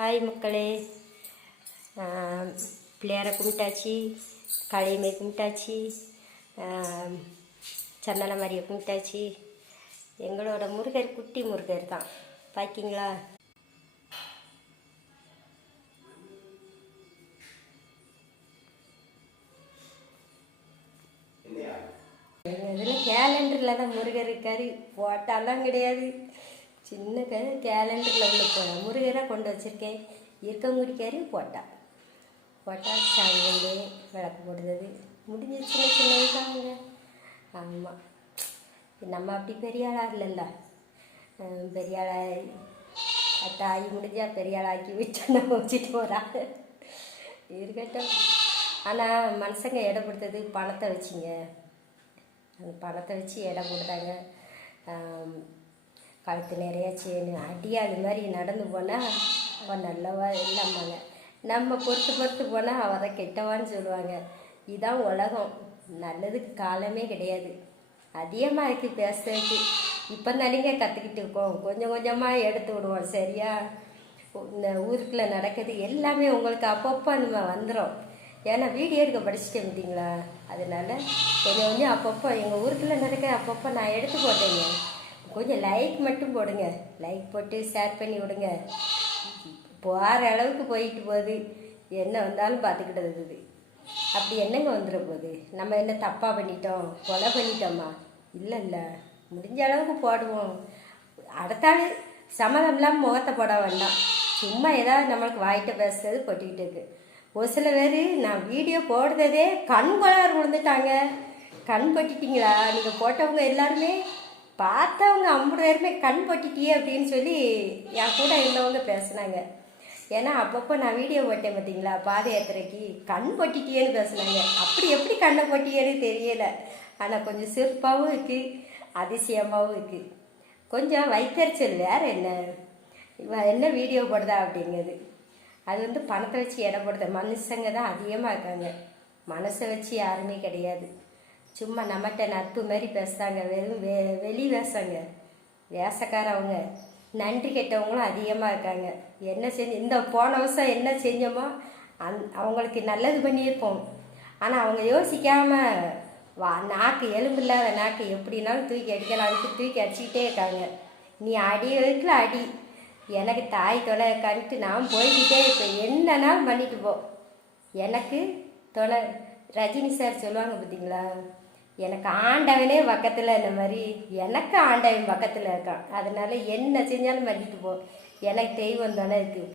Hi மக்களே, பிள்ளையாரை கும்பிட்டாச்சு, காளியம்மை கும்பிட்டாச்சு, சந்தன மாதிரியை கும்பிட்டாச்சு. எங்களோட முருகர் குட்டி முருகர் தான். பார்க்கிங்களா? இதில் கேலண்டரில் தான் முருகர் இருக்காரு, போட்டாலாம் கிடையாது. சின்ன கேலண்டரில் உள்ள முருகராக கொண்டு வச்சுருக்கேன். இருக்கங்குடிக்காரு போட்டா சாமி கொண்டு விளக்கு போடுறது முடிஞ்சு சின்ன சின்னது தாங்க. ஆமாம், நம்ம அப்படி பெரிய ஆளாக இல்லைல்ல. பெரிய ஆளாக தாய் முடிஞ்சால் பெரிய ஆளாக்கி விட்டு நம்ம வச்சுட்டு போகிறாங்க, இருக்கட்டும். ஆனால் மனுஷங்க இடம் கொடுத்தது பணத்தை வச்சுங்க. அந்த பணத்தை வச்சு இடம் கொடுத்தாங்க. கழுத்து நிறையா செயின் அடியாள் மாதிரி நடந்து போனால் அவன் நல்லவா இல்லாமாங்க. நம்ம பொறுத்து போனால் அவரை கெட்டவான்னு சொல்லுவாங்க. இதுதான் உலகம். நல்லதுக்கு காலமே கிடையாது. அதிகமாக இருக்குது பேசுறதுக்கு. இப்போ தானேங்க கற்றுக்கிட்டு இருக்கோம். கொஞ்சம் கொஞ்சமாக எடுத்து விடுவோம். சரியா? இந்த ஊருக்குள்ளே நடக்குது எல்லாமே உங்களுக்கு அப்பப்போ நம்ம வந்துடும். ஏன்னா வீடியோ எடுக்க படிச்சுட்டே பார்த்தீங்களா? அதனால் கொஞ்சம் அப்பப்போ எங்கள் ஊருக்குள்ளே நடக்க அப்பப்போ நான் எடுத்து போட்டேங்க. கொஞ்சம் லைக் மட்டும் போடுங்க. லைக் போட்டு ஷேர் பண்ணி விடுங்க. போகிற அளவுக்கு போயிட்டு போகுது. என்ன வந்தாலும் பார்த்துக்கிட்டது. அப்படி என்னங்க வந்துட போகுது? நம்ம என்ன தப்பாக பண்ணிட்டோம், கொலை பண்ணிட்டோமா? இல்லை, முடிஞ்ச அளவுக்கு போடுவோம். அடுத்தாள் சம்மதம் இல்லாமல் முகத்தை போட வேண்டாம். சும்மா ஏதாவது நம்மளுக்கு வாய்ட்ட பேசுறது கொட்டிக்கிட்டு இருக்கு. ஒரு சில பேர் நான் வீடியோ போடுறதே கண் கோளாறு விழுந்துட்டாங்க. கண் பட்டிட்டீங்களா? நீங்கள் போட்டவங்க எல்லாருமே பார்த்தவங்க 50 பேருமே கண் பட்டிட்டியே அப்படின்னு சொல்லி என் கூட இருந்தவங்க பேசுனாங்க. ஏன்னா அப்பப்போ நான் வீடியோ போட்டேன் பார்த்தீங்களா, பாத யாத்திரைக்கு. கண் பட்டிட்டியேன்னு பேசுனாங்க. அப்படி எப்படி கண்ணை பட்டியேன்னு தெரியலை. ஆனால் கொஞ்சம் சிறப்பாகவும் இருக்குது, அதிசயமாகவும் இருக்குது. கொஞ்சம் வைத்தறிச்சல். வேறு என்ன வீடியோ போடுதா அப்படிங்கிறது. அது பணத்தை வச்சு இடம் போடுத மனுஷங்க தான் அதிகமாக இருக்காங்க. மனசை வச்சு யாருமே கிடையாது. சும்மா நம்மகிட்ட நட்பு மாதிரி பேசுகிறாங்க. வெறும் வெளி வேஷங்க, வேஷக்காரவங்க. நன்றி கெட்டவங்களும் அதிகமாக இருக்காங்க. என்ன இந்த போன வருஷம் என்ன செஞ்சோமோ அவங்களுக்கு நல்லது பண்ணியிருப்போம். ஆனால் அவங்க யோசிக்காமல் நாக்கு எலும்பு இல்லாத நாக்கு எப்படினாலும் தூக்கி அடிக்கலான்ட்டு தூக்கி அடிச்சுக்கிட்டே இருக்காங்க. நீ அடி வரைக்கும் அடி, எனக்கு தாய் தொலை கணிட்டு நான் போய்கிட்டே இருப்பேன். என்னன்னாலும் பண்ணிட்டு போ. எனக்கு தொலை ரஜினி சார் சொல்லுவாங்க பார்த்தீங்களா, எனக்கு ஆண்டவனே பக்கத்தில். இந்த மாதிரி எனக்கு ஆண்டவன் பக்கத்தில் இருக்கான். அதனால என்ன செஞ்சாலும் பண்ணிட்டு போ, எனக்கு தெய்வம் தானே இருக்குது.